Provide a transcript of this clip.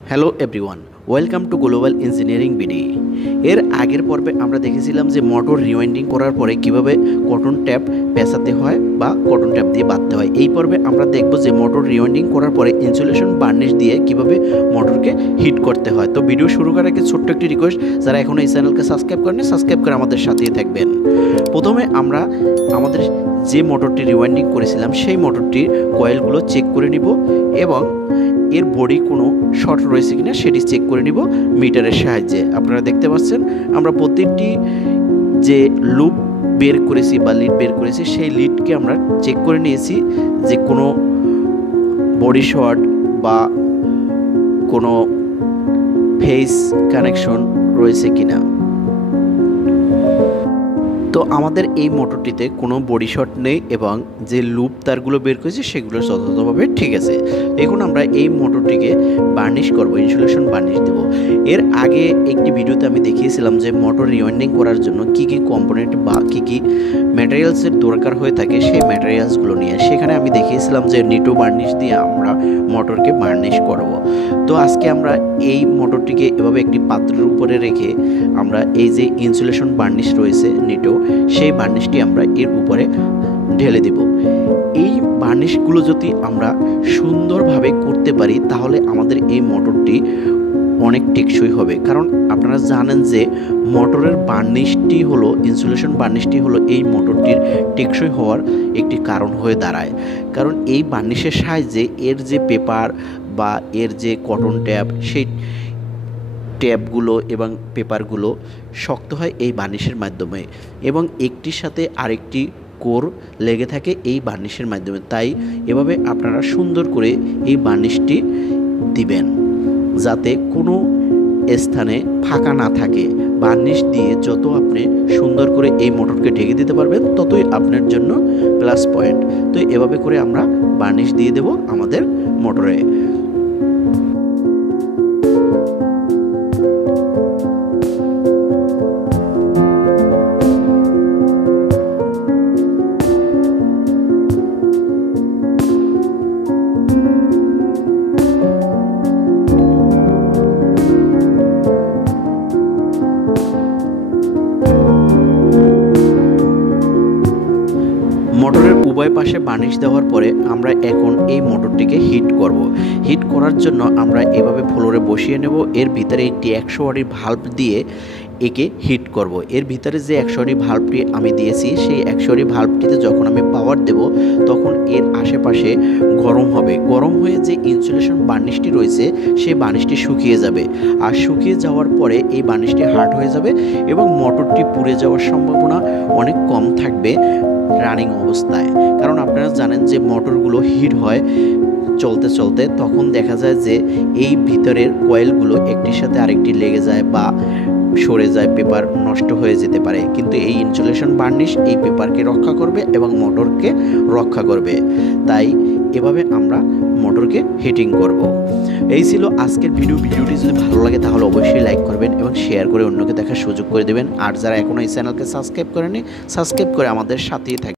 Hello everyone, welcome to global engineering BD. এর আগের পর্বে আমরা দেখেছিলাম যে মোটর রিওয়াইন্ডিং করার পরে কিভাবে কটন ট্যাপ পেঁচাতে হয় বা কটন ট্যাপ দিয়ে বাঁধতে হয়। এই পর্বে আমরা দেখব যে মোটর রিওয়াইন্ডিং করার পরে ইনসুলেশন বার্নিশ দিয়ে কিভাবে মোটরকে হিট করতে হয়। তো ভিডিও শুরু করার আগে ছোট্ট একটি রিকোয়েস্ট, যারা এখনও এই চ্যানেলকে সাবস্ক্রাইব করেনি, সাবস্ক্রাইব করে আমাদের সাথেই থাকবেন। প্রথমে আমরা আমাদের যে মোটরটি রিওয়াইন্ডিং করেছিলাম সেই মোটরটির কয়েলগুলো চেক করে নিব এবং এর বডি কোনো শর্ট রয়েছে কিনা সেটি চেক করে নিব মিটারের সাহায্যে। আপনারা দেখতে পাচ্ছেন আমরা প্রত্যেকটি যে লুপ বের করেছি বা লিড বের করেছি সেই লিডকে আমরা চেক করে নিয়েছি যে কোনো বডি শর্ট বা কোনো ফেস কানেকশন রয়েছে কিনা। তো আমাদের এই মোটরটিতে কোনো বডি শর্ট নেই এবং যে লুপ তারগুলো বের করেছি সেগুলো যথাযথভাবে ঠিক আছে। এখন আমরা এই মোটরটিকে বার্নিশ করব, ইনসুলেশন বার্নিশ দেব। এর আগে একটি ভিডিওতে আমি দেখিয়েছিলাম যে মোটর রিওয়াইন্ডিং করার জন্য কি কি কম্পোনেন্ট বা কি কি ম্যাটেরিয়ালসের দরকার হয়ে থাকে সেই ম্যাটেরিয়ালসগুলো নিয়ে। সেখানে আমি দেখিয়েছিলাম যে নিটো বার্নিশ দিয়ে আমরা মোটরকে বার্নিশ করব। তো আজকে আমরা এই মোটরটিকে এভাবে একটি পাত্রের উপরে রেখে আমরা এই যে ইনসুলেশন বার্নিশ রয়েছে নিটো, সেই বার্নিশটি আমরা এর উপরে ঢেলে দিব। এই বার্নিশগুলো যদি আমরা সুন্দরভাবে করতে পারি তাহলে আমাদের এই মোটরটি অনেক টেকসই হবে। কারণ আপনারা জানেন যে মোটরের বার্নিশটি হলো, ইনসুলেশন বার্নিশটি হলো এই মোটরটির টেকসই হওয়ার একটি কারণ হয়ে দাঁড়ায়। কারণ এই বার্নিশের সাহায্যে এর যে পেপার বা এর যে কটন ট্যাপ সেই ট্যাপগুলো এবং পেপারগুলো শক্ত হয় এই বার্নিশের মাধ্যমে এবং একটির সাথে আরেকটি কোর লেগে থাকে এই বার্নিশের মাধ্যমে। তাই এভাবে আপনারা সুন্দর করে এই বার্নিশটি দিবেন যাতে কোনো স্থানে ফাঁকা না থাকে। বার্নিশ দিয়ে যত আপনি সুন্দর করে এই মোটরকে ঢেকে দিতে পারবেন ততই আপনার জন্য প্লাস পয়েন্ট। তো এভাবে করে আমরা বার্নিশ দিয়ে দেব আমাদের মোটরে। মোটরের উভয় পাশে বার্নিশ দেওয়ার পরে আমরা এখন এই মোটরটিকে হিট করব। হিট করার জন্য আমরা এভাবে ফ্লোরে বসিয়ে নেব। এর ভিতরে একটি 100 ওয়াটের ভাল্ব দিয়ে একে হিট করব। এর ভিতরে যে 100 ওয়াটের ভাল্বটি আমি দিয়েছি সেই 100 ওয়াটের ভাল্বটিতে যখন আমি পাওয়ার দেব তখন এর আশেপাশে গরম হবে। গরম হয়ে যে ইনসুলেশন বার্নিশটি রয়েছে সেই বার্নিশটি শুকিয়ে যাবে। আর শুকিয়ে যাওয়ার পরে এই বার্নিশটি হার্ড হয়ে যাবে এবং মোটরটি পুড়ে যাওয়ার সম্ভাবনা অনেক কম থাকবে রানিং অবস্থায়। কারণ আপনারা জানেন যে মোটরগুলো হিট হয় চলতে চলতে, তখন দেখা যায় যে এই ভিতরের কয়েলগুলো একটির সাথে আরেকটি লেগে যায় বা সরে যায়, পেপার নষ্ট হয়ে যেতে পারে। কিন্তু এই ইনসুলেশন বার্নিশ এই পেপারকে রক্ষা করবে এবং মোটরকে রক্ষা করবে। তাই এভাবে আমরা মোটরকে হিটিং করব। এই ছিল আজকের ভিডিওটি যদি ভালো লাগে তাহলে অবশ্যই লাইক করবেন এবং শেয়ার করে অন্যকে দেখার সুযোগ করে দেবেন। আর যারা এখনও এই চ্যানেলকে সাবস্ক্রাইব করেনি, সাবস্ক্রাইব করে আমাদের সাথেই থাকবেন।